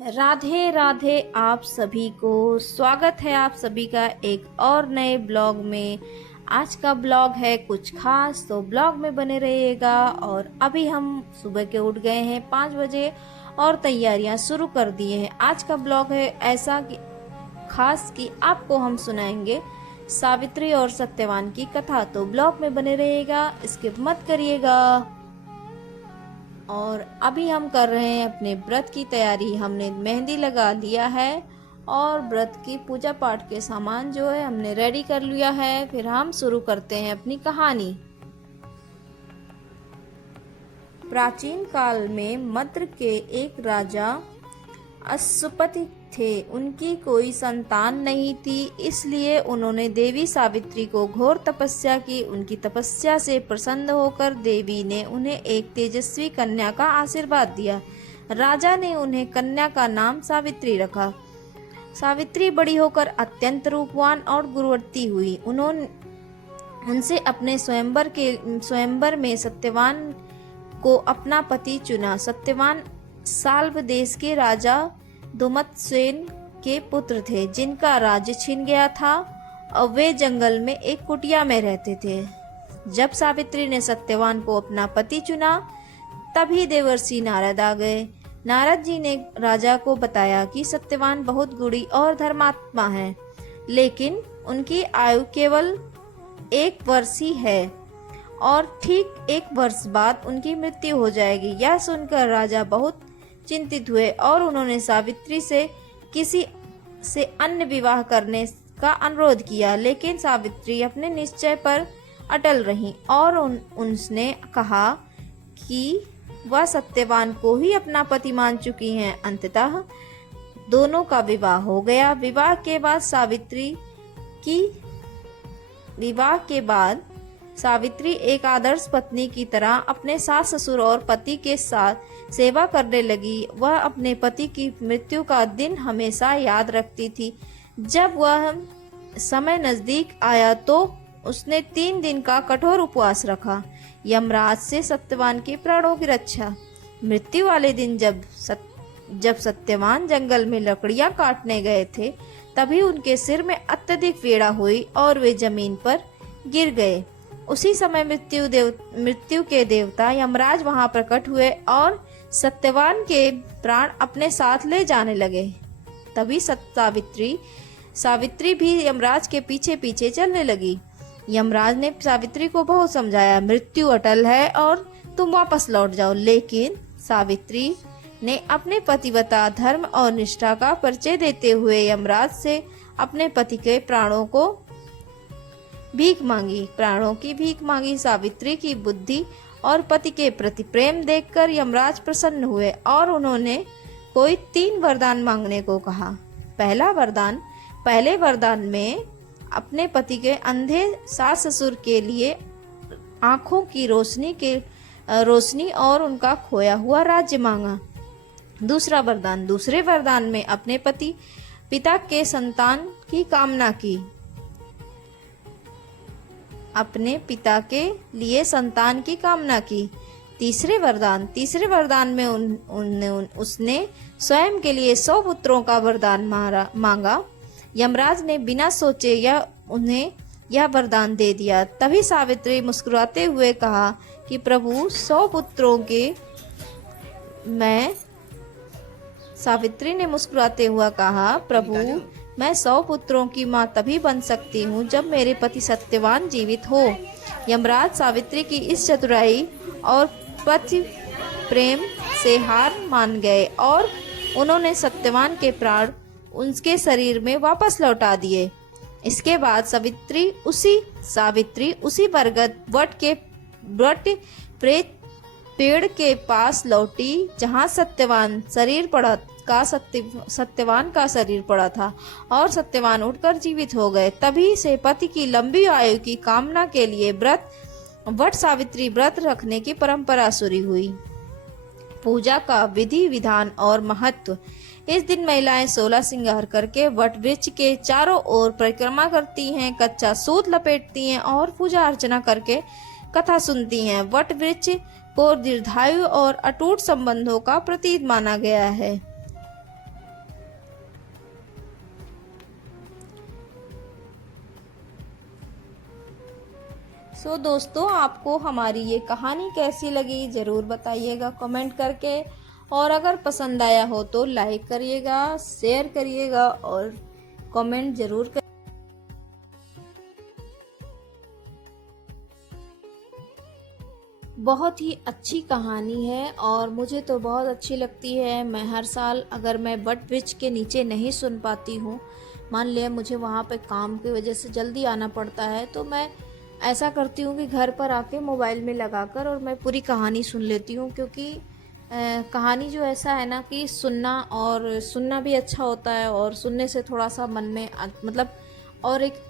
राधे राधे आप सभी को। स्वागत है आप सभी का एक और नए ब्लॉग में। आज का ब्लॉग है कुछ खास, तो ब्लॉग में बने रहिएगा। और अभी हम सुबह के उठ गए हैं 5 बजे और तैयारियां शुरू कर दी हैं। आज का ब्लॉग है ऐसा कि खास कि आपको हम सुनाएंगे सावित्री और सत्यवान की कथा, तो ब्लॉग में बने रहिएगा, स्किप मत करिएगा। और अभी हम कर रहे हैं अपने व्रत की तैयारी। हमने मेहंदी लगा लिया है और व्रत की पूजा पाठ के सामान जो है हमने रेडी कर लिया है। फिर हम शुरू करते हैं अपनी कहानी। प्राचीन काल में मद्र के एक राजा अश्वपति थे। उनकी कोई संतान नहीं थी, इसलिए उन्होंने देवी सावित्री को घोर तपस्या की। उनकी तपस्या से प्रसन्न होकर देवी ने उन्हें एक तेजस्वी कन्या का आशीर्वाद दिया। राजा ने उन्हें कन्या का नाम सावित्री रखा। सावित्री बड़ी होकर अत्यंत रूपवान और गुणवती हुई। उन्होंने उनसे अपने स्वयंवर में सत्यवान को अपना पति चुना। सत्यवान साल्व देश के राजा धुमतसेन के पुत्र थे, जिनका राज्य छिन गया था और वे जंगल में एक कुटिया में रहते थे। जब सावित्री ने सत्यवान को अपना पति चुना, तभी देवर्षि नारद आ गए। नारद जी ने राजा को बताया कि सत्यवान बहुत गुणी और धर्मात्मा है, लेकिन उनकी आयु केवल 1 वर्ष ही है और ठीक 1 वर्ष बाद उनकी मृत्यु हो जाएगी। यह सुनकर राजा बहुत चिंतित हुए और उन्होंने सावित्री से किसी से अन्य विवाह करने का अनुरोध किया, लेकिन सावित्री अपने निश्चय पर अटल रही और उनने कहा कि वह सत्यवान को ही अपना पति मान चुकी हैं। अंततः दोनों का विवाह हो गया। विवाह के बाद सावित्री एक आदर्श पत्नी की तरह अपने सास ससुर और पति के साथ सेवा करने लगी। वह अपने पति की मृत्यु का दिन हमेशा याद रखती थी। जब वह समय नजदीक आया तो उसने 3 दिन का कठोर उपवास रखा, यमराज से सत्यवान के प्राणों की रक्षा। मृत्यु वाले दिन जब सत्यवान जंगल में लकड़ियां काटने गए थे, तभी उनके सिर में अत्यधिक पीड़ा हुई और वे जमीन पर गिर गए। उसी समय मृत्यु के देवता यमराज वहां प्रकट हुए और सत्यवान के प्राण अपने साथ ले जाने लगे। तभी सावित्री भी यमराज के पीछे पीछे चलने लगी। यमराज ने सावित्री को बहुत समझाया, मृत्यु अटल है और तुम वापस लौट जाओ, लेकिन सावित्री ने अपने पतिव्रता धर्म और निष्ठा का परिचय देते हुए यमराज से अपने पति के प्राणों की भीख मांगी। सावित्री की बुद्धि और पति के प्रति प्रेम देखकर यमराज प्रसन्न हुए और उन्होंने कोई 3 वरदान मांगने को कहा। पहले वरदान में अपने पति के अंधे सास ससुर के लिए आंखों की रोशनी और उनका खोया हुआ राज्य मांगा। दूसरे वरदान में अपने पिता के संतान की कामना की। अपने पिता के लिए संतान की कामना की। तीसरे वरदान में उसने स्वयं के लिए 100 पुत्रों का वरदान मांगा। यमराज ने बिना सोचे उन्हें यह वरदान दे दिया। तभी सावित्री मुस्कुराते हुए कहा कि प्रभु 100 पुत्रों के सावित्री ने मुस्कुराते हुआ कहा, प्रभु मैं 100 पुत्रों की माँ तभी बन सकती हूँ जब मेरे पति सत्यवान जीवित हो। यमराज सावित्री की इस चतुराई और पति प्रेम से हार मान गए और उन्होंने सत्यवान के प्राण उनके शरीर में वापस लौटा दिए। इसके बाद सावित्री उसी बरगद वट पेड़ के पास लौटी जहाँ सत्यवान का शरीर पड़ा था और सत्यवान उठकर जीवित हो गए। तभी से पति की लंबी आयु की कामना के लिए वट सावित्री व्रत रखने की परंपरा शुरू हुई। पूजा का विधि विधान और महत्व। इस दिन महिलाएं 16 श्रृंगार करके वट वृक्ष के चारों ओर परिक्रमा करती हैं, कच्चा सूत लपेटती हैं और पूजा अर्चना करके कथा सुनती हैं। वट वृक्ष को दीर्घायु और अटूट संबंधों का प्रतीक माना गया है। सो दोस्तों, आपको हमारी ये कहानी कैसी लगी ज़रूर बताइएगा कमेंट करके, और अगर पसंद आया हो तो लाइक करिएगा, शेयर करिएगा और कमेंट ज़रूर करिएगा। बहुत ही अच्छी कहानी है और मुझे तो बहुत अच्छी लगती है। मैं हर साल अगर मैं वट वृक्ष के नीचे नहीं सुन पाती हूँ, मान लिया मुझे वहाँ पे काम की वजह से जल्दी आना पड़ता है, तो मैं ऐसा करती हूँ कि घर पर आके मोबाइल में लगाकर और मैं पूरी कहानी सुन लेती हूँ। क्योंकि कहानी जो ऐसा है ना कि सुनना भी अच्छा होता है, और सुनने से थोड़ा सा मन में मतलब और एक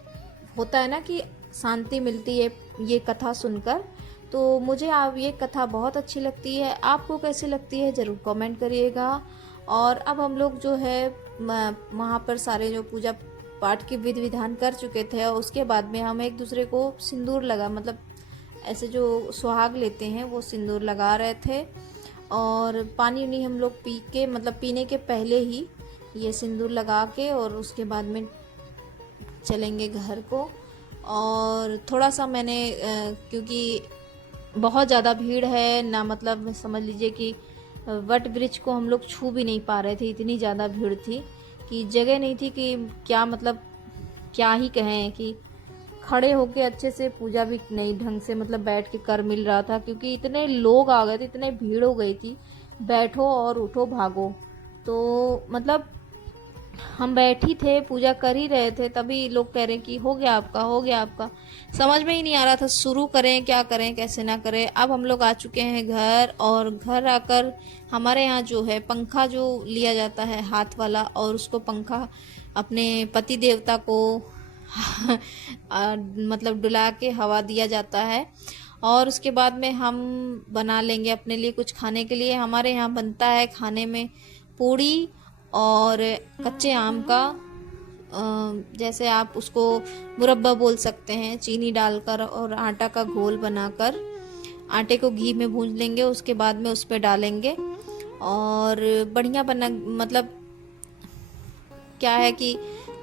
होता है ना कि शांति मिलती है ये कथा सुनकर। तो मुझे आप ये कथा बहुत अच्छी लगती है। आपको कैसी लगती है ज़रूर कमेंट करिएगा। और अब हम लोग जो है वहाँ पर सारे जो पूजा पाठ के विधि विधान कर चुके थे, और उसके बाद में हम एक दूसरे को सिंदूर लगा मतलब ऐसे जो सुहाग लेते हैं वो सिंदूर लगा रहे थे। और पानी उनी हम लोग पी के मतलब पीने के पहले ही ये सिंदूर लगा के और उसके बाद में चलेंगे घर को। और थोड़ा सा मैंने क्योंकि बहुत ज़्यादा भीड़ है ना, मतलब समझ लीजिए कि वट वृक्ष को हम लोग छू भी नहीं पा रहे थे, इतनी ज़्यादा भीड़ थी कि जगह नहीं थी कि क्या मतलब क्या ही कहें कि खड़े होके अच्छे से पूजा भी नहीं ढंग से मतलब बैठ के कर मिल रहा था, क्योंकि इतने लोग आ गए थे, इतने भीड़ हो गई थी, बैठो और उठो भागो। तो मतलब हम बैठी थे पूजा कर ही रहे थे, तभी लोग कह रहे हैं कि हो गया आपका, हो गया आपका। समझ में ही नहीं आ रहा था शुरू करें क्या करें कैसे ना करें। अब हम लोग आ चुके हैं घर, और घर आकर हमारे यहाँ जो है पंखा जो लिया जाता है हाथ वाला, और उसको पंखा अपने पति देवता को मतलब डुला के हवा दिया जाता है। और उसके बाद में हम बना लेंगे अपने लिए कुछ खाने के लिए। हमारे यहाँ बनता है खाने में पूड़ी और कच्चे आम का जैसे आप उसको मुरब्बा बोल सकते हैं, चीनी डालकर और आटा का घोल बनाकर आटे को घी में भून लेंगे, उसके बाद में उस पर डालेंगे और बढ़िया बना मतलब क्या है कि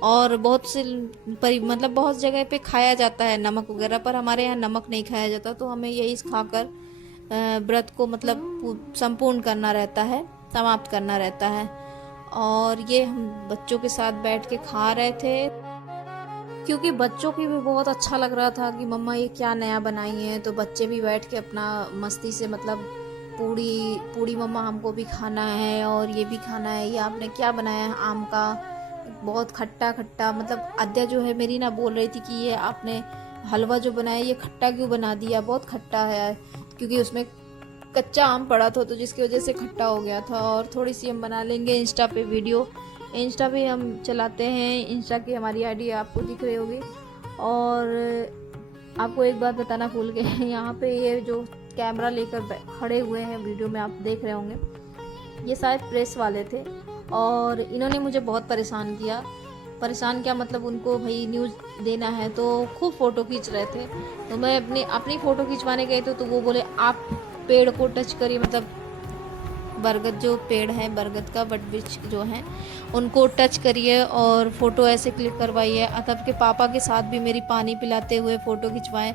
और बहुत से मतलब बहुत जगह पे खाया जाता है नमक वगैरह, पर हमारे यहाँ नमक नहीं खाया जाता, तो हमें यही खाकर व्रत को मतलब संपूर्ण करना रहता है, समाप्त करना रहता है। और ये हम बच्चों के साथ बैठ के खा रहे थे, क्योंकि बच्चों की भी बहुत अच्छा लग रहा था कि मम्मा ये क्या नया बनाई है। तो बच्चे भी बैठ के अपना मस्ती से मतलब पूड़ी पूड़ी मम्मा हमको भी खाना है और ये भी खाना है, ये आपने क्या बनाया है आम का, बहुत खट्टा खट्टा। मतलब आद्या जो है मेरी ना बोल रही थी कि ये आपने हलवा जो बनाया ये खट्टा क्यों बना दिया, बहुत खट्टा है, क्योंकि उसमें कच्चा आम पड़ा था तो जिसकी वजह से खट्टा हो गया था। और थोड़ी सी हम बना लेंगे इंस्टा पे वीडियो, इंस्टा पे हम चलाते हैं, इंस्टा की हमारी आईडी आपको दिख रही होगी। और आपको एक बात बताना भूल गए, यहाँ पे ये जो कैमरा लेकर खड़े हुए हैं वीडियो में आप देख रहे होंगे, ये शायद प्रेस वाले थे और इन्होंने मुझे बहुत परेशान किया मतलब उनको भाई न्यूज़ देना है, तो खूब फ़ोटो खींच रहे थे। तो मैं अपनी फ़ोटो खिंचवाने गई तो वो बोले आप पेड़ को टच करिए, मतलब बरगद जो पेड़ है बरगद का वट वृक्ष जो है उनको टच करिए और फ़ोटो ऐसे क्लिक करवाइए। अतब के पापा के साथ भी मेरी पानी पिलाते हुए फ़ोटो खिंचवाएं,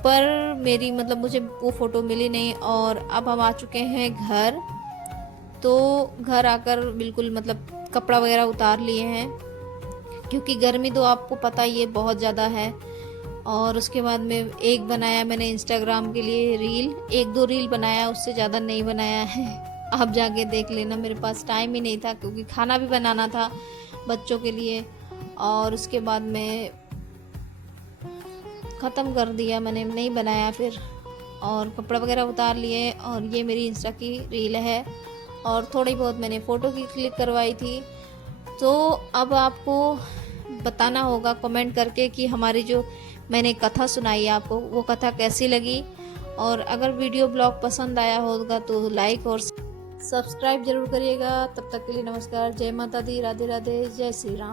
पर मेरी मतलब मुझे वो फ़ोटो मिली नहीं। और अब हम आ चुके हैं घर, तो घर आकर बिल्कुल मतलब कपड़ा वगैरह उतार लिए हैं, क्योंकि गर्मी तो आपको पता ही है बहुत ज़्यादा है। और उसके बाद में एक बनाया मैंने इंस्टाग्राम के लिए रील, 1-2 रील बनाया, उससे ज़्यादा नहीं बनाया है, आप जाके देख लेना। मेरे पास टाइम ही नहीं था क्योंकि खाना भी बनाना था बच्चों के लिए। और उसके बाद में ख़त्म कर दिया, मैंने नहीं बनाया फिर, और कपड़ा वगैरह उतार लिए। और ये मेरी इंस्टा की रील है और थोड़ी बहुत मैंने फ़ोटो की क्लिक करवाई थी। तो अब आपको बताना होगा कमेंट करके कि हमारी जो मैंने कथा सुनाई आपको वो कथा कैसी लगी। और अगर वीडियो ब्लॉग पसंद आया होगा तो लाइक और सब्सक्राइब जरूर करिएगा। तब तक के लिए नमस्कार, जय माता दी, राधे राधे, जय श्री राम।